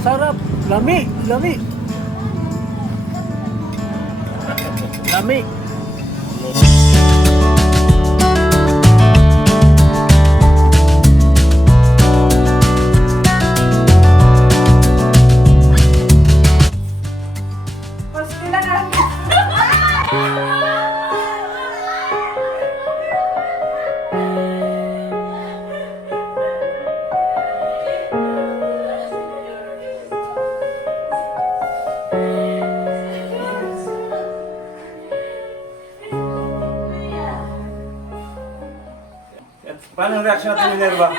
Sarap. Lami. Lami. Lami. Gusto na namin. Paano ang reaction natin ni Nerva?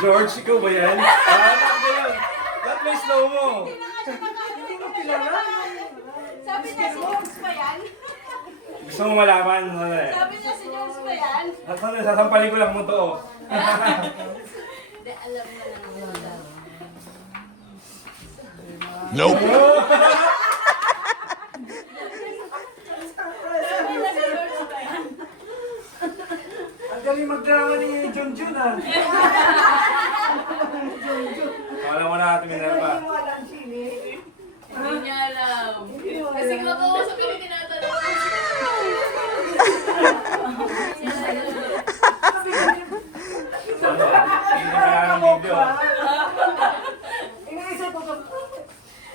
George, ikaw ba yan? Anak ko yan. Ba't may slow mo? Sabi niya si George pa yan. Gusto mo malaman? Ano eh? Sabi niya si George pa yan. Sasampalin ko lang mo to. Hindi, alam na lang. Nope. Sabi niya si George pa yan. Ang galing magdrama ni Junjun ah. Alam mo na natin ni Nerva. Hindi niya alam. Kasi kinakausap kami tinatanong. Ano? Hindi na kailangan ng video. Iniisip ko ko,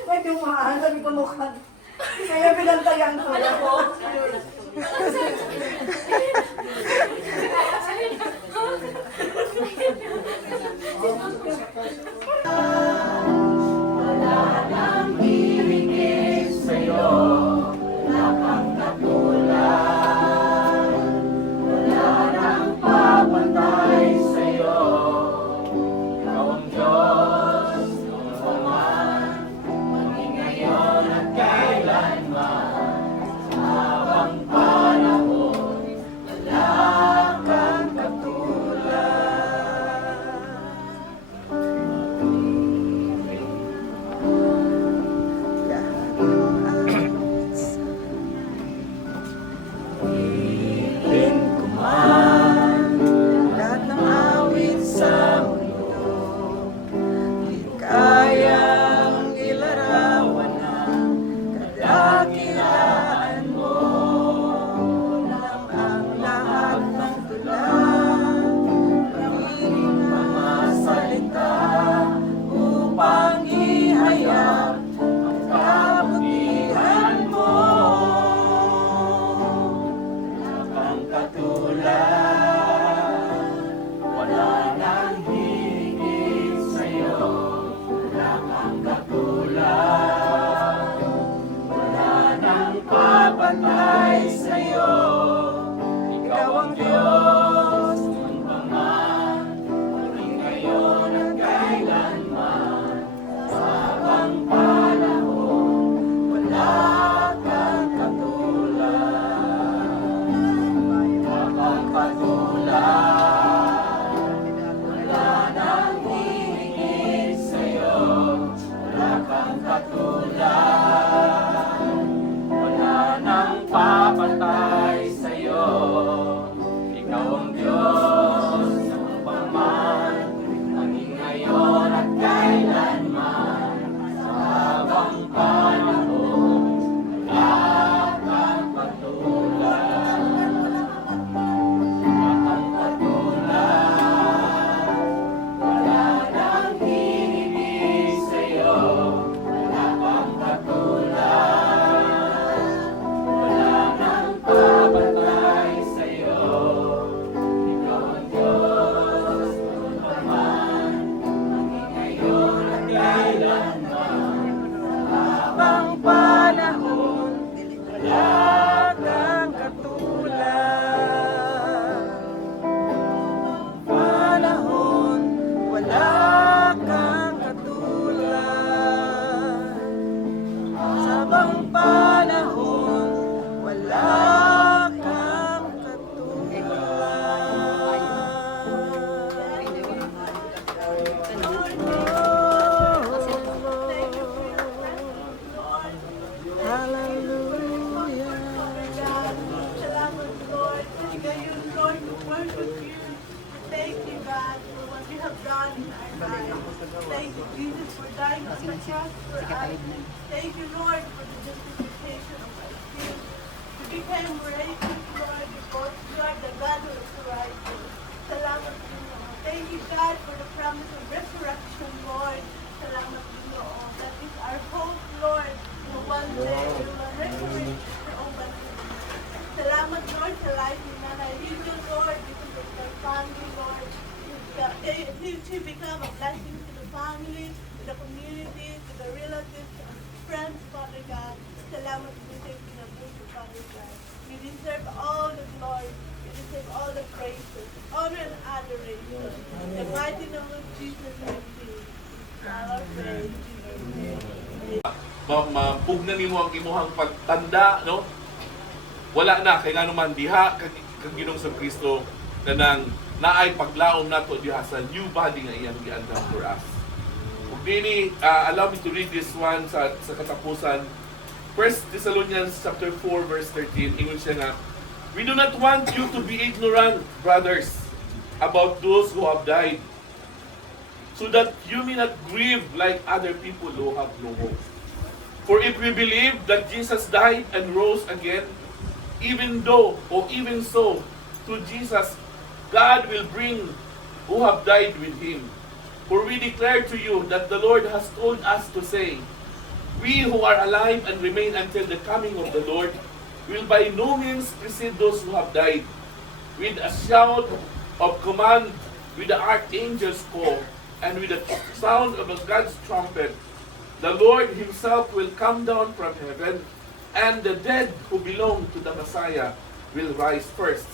may dumaan, sabi ko mukha. Kaya binantayan ko. Alam mo? Thank you, Jesus, for dying on the cross for us. Thank you, Lord, for the justification of our sins. We became righteous, Lord, because you are the God who is righteous. Salamat, Panginoon. Thank you, God, for the promise of resurrection, Lord. Salamat, Panginoon. That is our hope, Lord. Na one day we will resurrect your own body. Salamat, Lord, sa life ni Nanay Lidio, Lord, because of their family, Lord. She become a blessing to the family, to the community, to the relatives, and friends, Father God. Salamat po sa pinabuti, Father God. You deserve all the glory. You deserve all the praises, honor, and adoration. In the mighty name of Jesus, we pray. Our praise. Amen. Mapugnan nimo ang imuhang pagtanda, no? Wala na kay ngano man diha kag Ginoong sa Kristo kanang naay paglaom nato diha sa new body nga iyang giandam for us. Ug dini allow me to read this one sa katapusan. 1 Thessalonians chapter 4 verse 13 ingon siya nga, we do not want you to be ignorant, brothers, about those who have died, so that you may not grieve like other people who have no hope. For if we believe that Jesus died and rose again, even so, through Jesus, God will bring who have died with him. For we declare to you that the Lord has told us to say, we who are alive and remain until the coming of the Lord will by no means precede those who have died. With a shout of command, with the archangel's call, and with the sound of God's trumpet, the Lord himself will come down from heaven, and the dead who belong to the Messiah will rise first.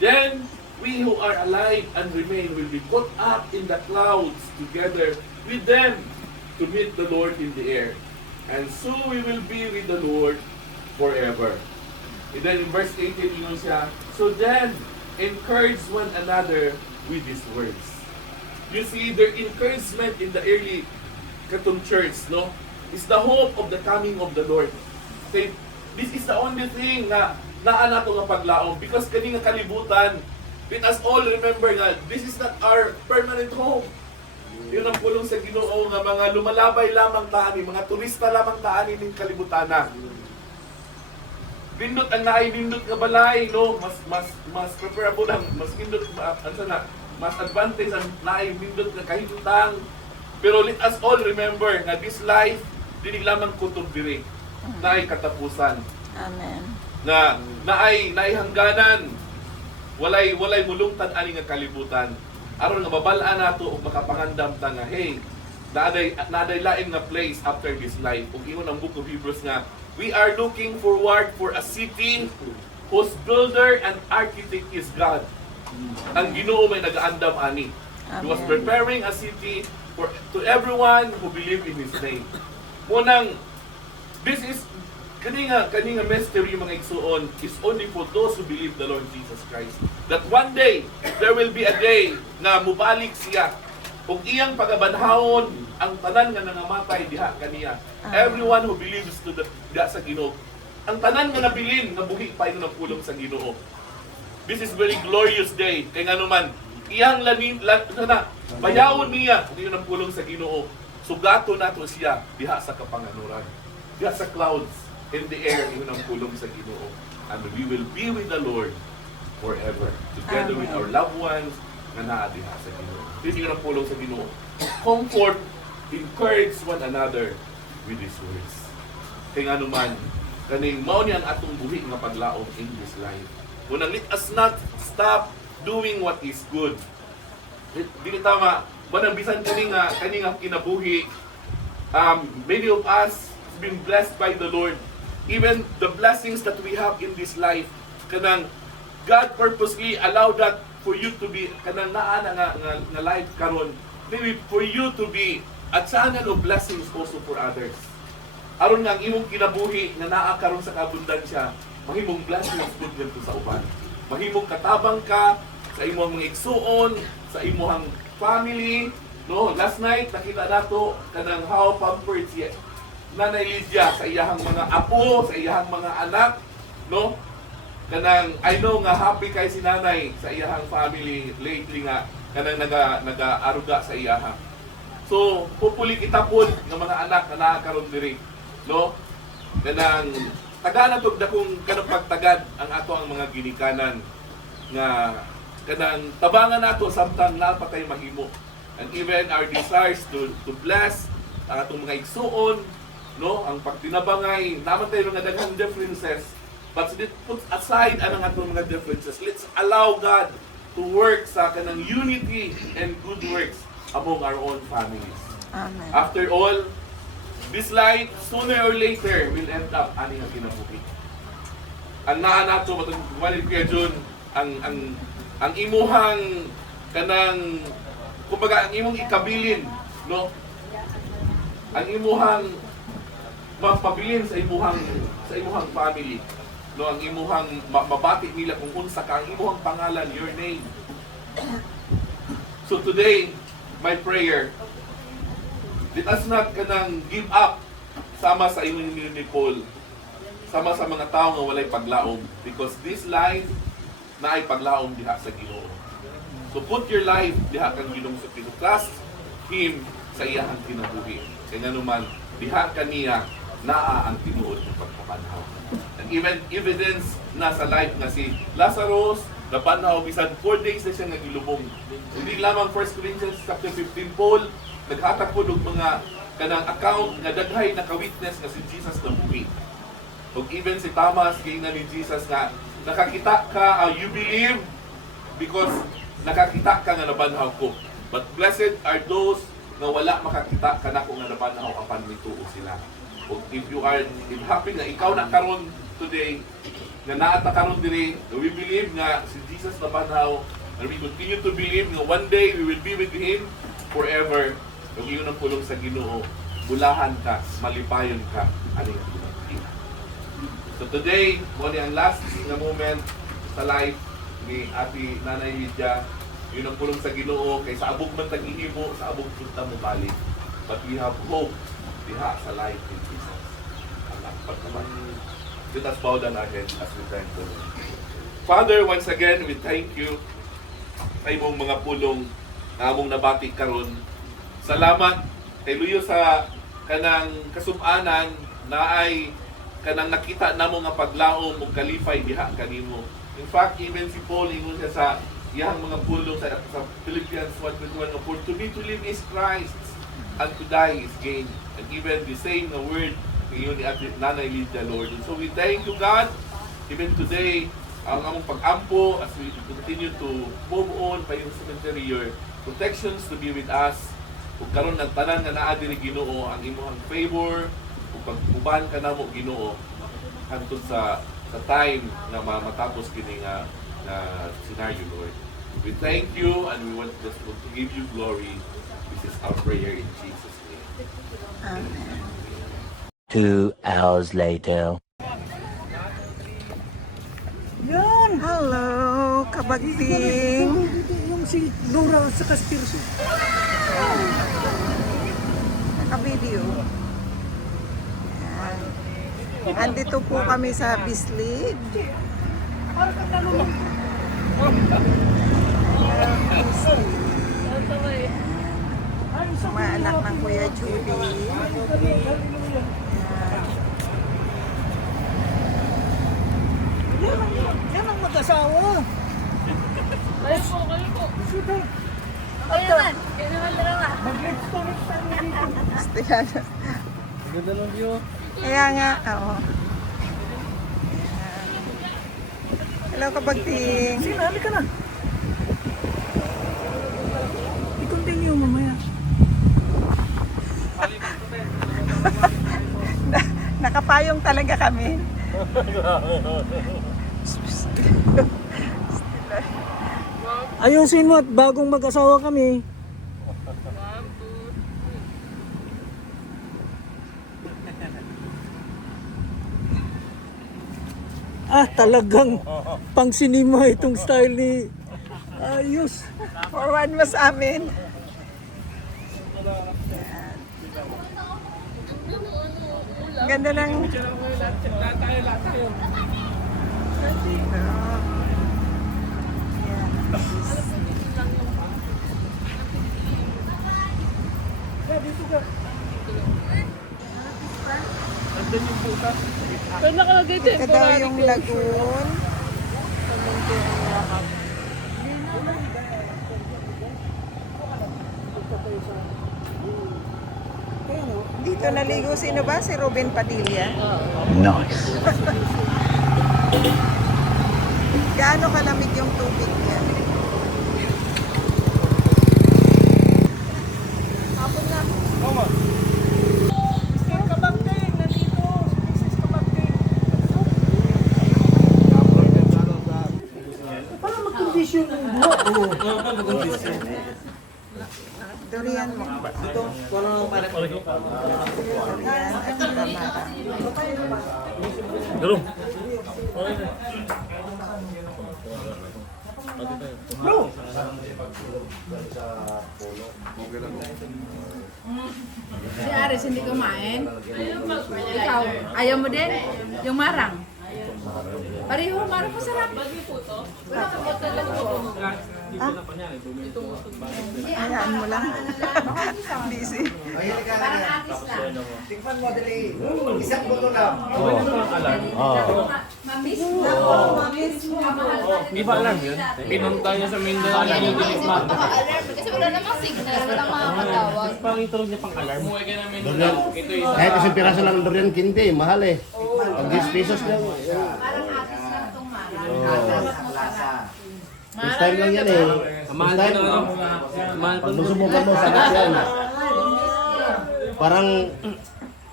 Then we who are alive and remain will be caught up in the clouds together with them to meet the Lord in the air. And so we will be with the Lord forever. And then in verse 18, yun siya, so then, encourage one another with these words. You see, their encouragement in the early Katong church, no, is the hope of the coming of the Lord. Okay, this is the only thing na nato nga paglaom, because kani nga kalibutan, let us all remember that this is not our permanent home. Yun ang pulong sa Ginoo nga mga lumalabay lamang taani, mga turista lamang taani ning kalibutana. Bindot ang naay bindot nga balay, no, mas preferable ang mas bindot mas advantage ang naay bindot nga kahimtang. Pero let us all remember na this life dili lamang kutob diri, naay katapusan. Amen. Na naay hangganan. Walay mulungtan ani nga kalibutan. Aron nga babal-an nato og makapangandam ta nga hey, naaday lain nga place after this life. Ug ingon ang book of Hebrews nga, we are looking forward for a city whose builder and architect is God. Ang Ginoo may nagaandam ani. He was preparing a city to everyone who believe in His name. Munang, this is kani nga mystery mga igsuon is only for those who believe the Lord Jesus Christ. That one day, there will be a day na mubalik siya. Kung iyang pagabanhawon ang tanan nga nangamatay diha kaniya. Everyone who believes to diha sa Ginoo. Ang tanan nga nabilin nga buhi pa ino nagpulong sa Ginoo. This is very glorious day. Kay nga naman, iyang bayawon niya kung iyong nagpulong sa Ginoo. Sugato nato siya diha sa kapanganuran. Diha sa clouds. In the air, yun ang pulong sa Ginoo. And we will be with the Lord forever. Together with our loved ones na naadiha sa Ginoo. Yun ang pulong sa Ginoo. Comfort, encourage one another with these words. Kaya nga naman, kaning mao ni ang atong buhi nga paglaom in this life. Unang, let us not stop doing what is good. Dili tama, manang bisan kani nga kinabuhi, many of us has been blessed by the Lord. Even the blessings that we have in this life, kanang God purposely allowed that for you to be kanang naa nga life karon, maybe for you to be a channel of blessings also for others. Aron nga ang imong kinabuhi nga naa karon sa kabundansya, mahimong blessings pud ngadto sa uban. Mahimong katabang ka sa imong mga igsuon, sa imong family, no? Last night nakita nato kanang how pampered siya Nanay Lydia sa iyahang mga apo, sa iyahang mga anak, no? Kanang I know nga happy kay si nanay sa iyahang family lately nga kanang naga-aruga sa iyaha. So, hopefully kita po ng mga anak na nakakaroon diri, no? Kanang tagaan na to dakong kanang pagtagad ang ato ang mga ginikanan nga kanang tabangan nato samtang napatay mahimo. And even our desires to bless ang atong mga igsuon, no? Ang pagtinabangay, naman tayo nga daghang differences. But let's put aside ang atong mga differences. Let's allow God to work sa kanang unity and good works among our own families. Amen. After all, this life, sooner or later, will end up ani nga kinabuhi. Ang naa nato matong kumalit kay John, ang imuhang kanang kumbaga ang imong ikabilin, no? Ang imuhang mapabilin sa imuhang family, no? Ang imuhang mabati nila kung unsa ka, ang imuhang pangalan, your name. So today, my prayer, let us not kanang give up sama sa imong ni Paul, sama sa mga tao nga walay paglaom, because this life na ay paglaom diha sa Ginoo. So put your life diha kang Ginoo sa Ginoo. Trust Him sa iyang kinabuhi. Kaya naman, diha kaniya naa ang tinuod ng pagkabanhaw. And even evidence na sa life nga si Lazarus, nabanhaw bisan 4 days na siya nagilubong. Hindi lamang 1 Corinthians chapter 15, Paul naghatag po og mga kanang account nga daghay naka-witness nga si Jesus na buhi. Og even si Thomas kay na ni Jesus nga nakakita ka, you believe because nakakita ka nga nabanhaw ko. But blessed are those nga wala makakita kanako nga nabanhaw apan mituo sila. Og if you are happy na ikaw na karon today nga naata karon diri, we believe nga si Jesus nabanhaw, and we continue to believe nga one day we will be with Him forever. Kung iyon ang pulong sa Ginoo, bulahan ka, malipayon ka, ano yung pinagpili. So today, mo ni ang last na moment sa life ni Ate Nanay Lydia, yun ang pulong sa Ginoo, kay sa abog man tag-ihimo, sa abog punta mo balik. But we have hope diha sa life in Jesus. Ang akpat naman. Let us bow down our heads as we thank the Lord. Father, once again, we thank you sa imong mga pulong na among nabati karon. Salamat kay Luyo sa kanang kasub-anan na ay kanang nakita namo nga paglaom ug kalipay diha kanimo. In fact, even si Paul ingon siya sa iyang mga pulong sa Philippians 1:21, for to be to live is Christ and to die is gain. And even the same na word ngayon ni Ate Nanay Lydia, Lord. And so we thank you, God, even today, ang among pag-ampo as we continue to move on pa yung cemetery, your protections to be with us. Kung karon ng tanan nga naa diri Ginoo ang imong favor, kung pag-uban ka namo Ginoo hangtod sa time na matapos kini nga scenario, Lord. We thank you and we want just to give you glory. This is our prayer in Jesus' name. Amen. 2 hours later. Yan! Hello, kabagting. Yung si Dora sa Castirso. Naka-video. Yan. Andito po kami sa Bislid. Mga anak ng Kuya Julie. Yan ang mag-asawa. Kayo po. Sige. Kayo naman. Kayo naman dalawa. Mag-lips-to-lips tayo dito. Stilano. Ganda ng view. Kaya nga, oo. Hello, kabagting. Sige, halika na. I-continue mamaya. Nakapayong talaga kami. Ayusin mo at bagong mag-asawa kami. Talagang pang sinima itong style ni ayos. For one was amin. Ganda ng... Pero nakalagay dyan. Ito daw yung lagoon. Dito naligo sino ba? Si Ruben Padilla? Nice. Gaano kalamig yung tubig niya? Hapon na. Mr. Kabangting, nandito. Mrs. Kabangting. Para mag-condition ng buhok. Durian mo. Durian at tamara. Si Aris hindi kumain. Ikaw, ayaw mo din? Yung marang. Pareho, marang masarap. Hayaan mo lang. Busy. Parang atis lang. Tikman mo dali. Isang buto lang. Mamis. Hindi ba alam yun? Pinunta niya sa Mindanao yung dinikma. Alarm kasi wala namang signal, walang makakatawag. Parang itulog niya pang alarm. Umuwi ka na Mindanao. Ito isa. Kahit isang piraso lang ng durian kinti, mahal eh. Pag 10 pesos lang. Parang atis lang itong marang. First time lang yan eh. First time. Pag susubukan mo, sakit yan.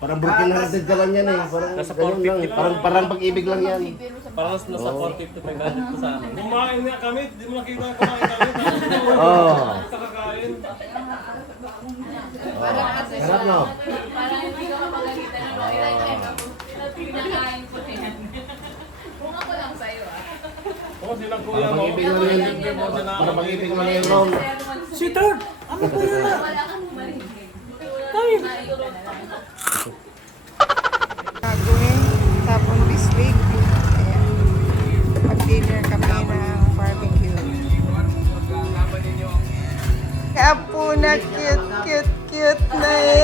Parang broken hearted ka lang yan eh. Parang Nasa ganun lang. Parang pag-ibig lang yan. Parang nasa 450 pa galit ko sa amin. Kumain nga kami. Di mo nakita kumain kami. Oo. Kakain. Parang atis Sarap lang. no? Parang hindi ka mapagalitan ng mga pinakain ko yan. Kung ako lang sa'yo Oo, silang kuya Parang mo. pag-ibig lang yan. Parang pag-ibig lang yan, Ron. Si Third, ano ba yun na? Wala kang marinig. Gagawin. Tapon bislig. Ayan. Mag-dinner kami ng barbecue. Kaya po na cute na eh.